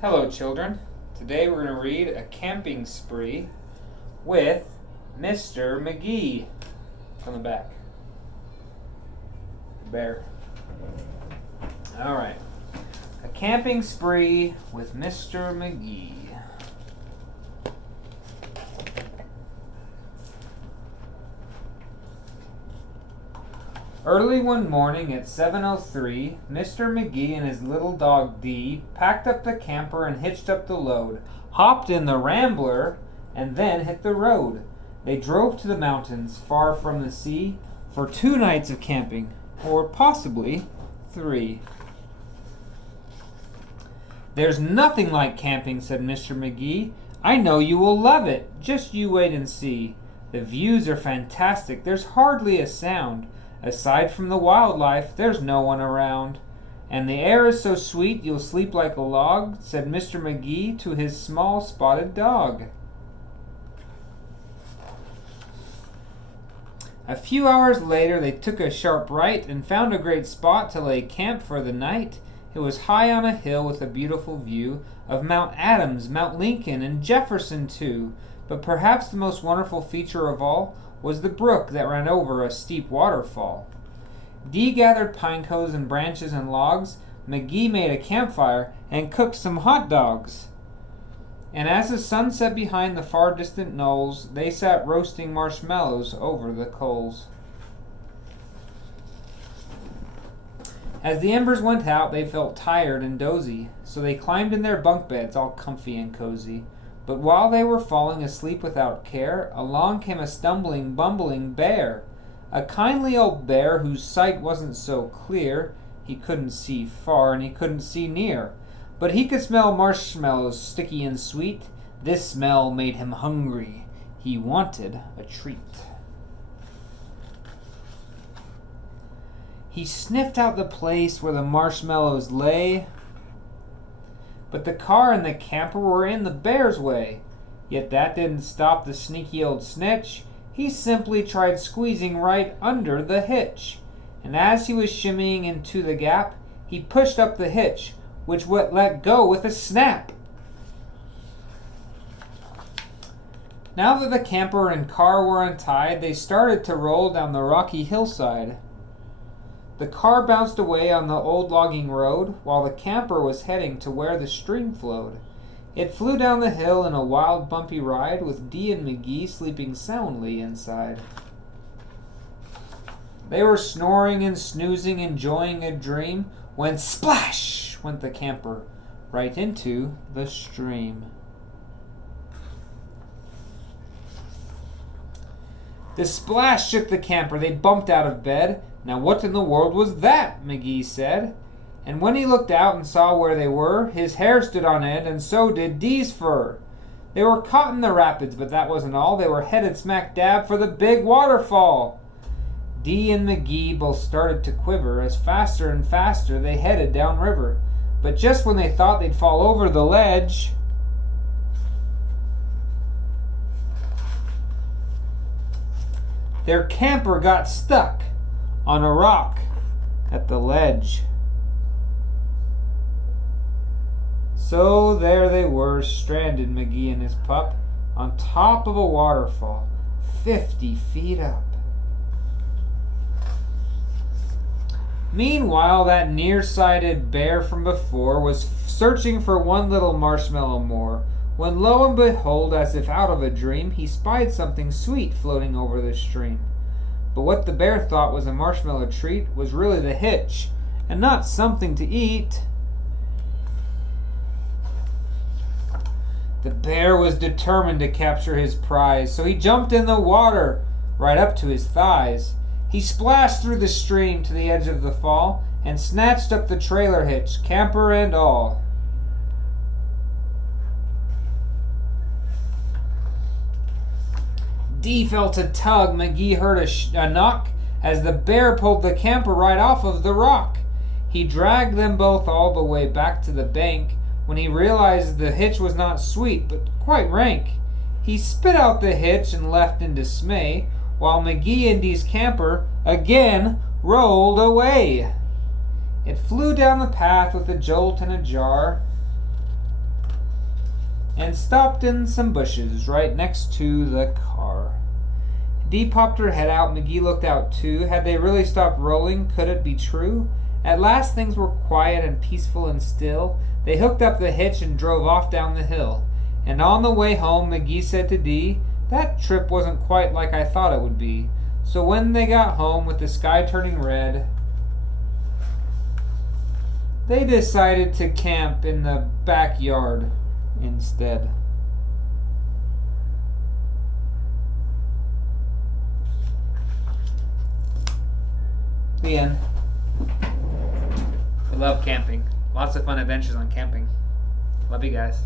Hello, children. Today we're going to read A Camping Spree with Mr. Magee. On the back. Bear. Alright. A Camping Spree with Mr. Magee. Early one morning at 7:03, Mr. Magee and his little dog Dee packed up the camper and hitched up the load, hopped in the Rambler, and then hit the road. They drove to the mountains, far from the sea, for 2 nights of camping, or possibly 3. "There's nothing like camping," said Mr. Magee. "I know you will love it. Just you wait and see. The views are fantastic. There's hardly a sound. Aside from the wildlife, there's no one around. And the air is so sweet you'll sleep like a log," said Mr. Magee to his small spotted dog. A few hours later they took a sharp right and found a great spot to lay camp for the night. It was high on a hill with a beautiful view of Mount Adams, Mount Lincoln, and Jefferson too. But perhaps the most wonderful feature of all was the brook that ran over a steep waterfall. Dee gathered pine cones and branches and logs. Magee made a campfire and cooked some hot dogs. And as the sun set behind the far distant knolls, they sat roasting marshmallows over the coals. As the embers went out, they felt tired and dozy, so they climbed in their bunk beds all comfy and cozy. But while they were falling asleep without care, along came a stumbling, bumbling bear. A kindly old bear whose sight wasn't so clear. He couldn't see far and he couldn't see near. But he could smell marshmallows sticky and sweet. This smell made him hungry. He wanted a treat. He sniffed out the place where the marshmallows lay. But the car and the camper were in the bear's way. Yet that didn't stop the sneaky old snitch. He simply tried squeezing right under the hitch. And as he was shimmying into the gap, he pushed up the hitch, which would let go with a snap. Now that the camper and car were untied, they started to roll down the rocky hillside. The car bounced away on the old logging road, while the camper was heading to where the stream flowed. It flew down the hill in a wild, bumpy ride, with Dee and Magee sleeping soundly inside. They were snoring and snoozing, enjoying a dream, when splash went the camper right into the stream. The splash shook the camper. They bumped out of bed. "Now what in the world was that?" Magee said. And when he looked out and saw where they were, his hair stood on end, and so did Dee's fur. They were caught in the rapids, but that wasn't all. They were headed smack dab for the big waterfall. Dee and Magee both started to quiver as faster and faster they headed downriver. But just when they thought they'd fall over the ledge, their camper got stuck on a rock at the ledge. So there they were, stranded, Magee and his pup, on top of a waterfall, 50 feet up. Meanwhile, that nearsighted bear from before was searching for one little marshmallow more, when lo and behold, as if out of a dream, he spied something sweet floating over the stream. But what the bear thought was a marshmallow treat was really the hitch, and not something to eat. The bear was determined to capture his prize, so he jumped in the water right up to his thighs. He splashed through the stream to the edge of the fall and snatched up the trailer hitch, camper and all. Dee felt a tug. Magee heard a knock as the bear pulled the camper right off of the rock. He dragged them both all the way back to the bank when he realized the hitch was not sweet, but quite rank. He spit out the hitch and left in dismay, while Magee and Dee's camper again rolled away. It flew down the path with a jolt and a jar, and stopped in some bushes right next to the car. Dee popped her head out. Magee looked out too. Had they really stopped rolling? Could it be true? At last things were quiet and peaceful and still. They hooked up the hitch and drove off down the hill. And on the way home, Magee said to Dee, "That trip wasn't quite like I thought it would be." So when they got home with the sky turning red, they decided to camp in the backyard instead. The end. I love camping. Lots of fun adventures on camping. Love you guys.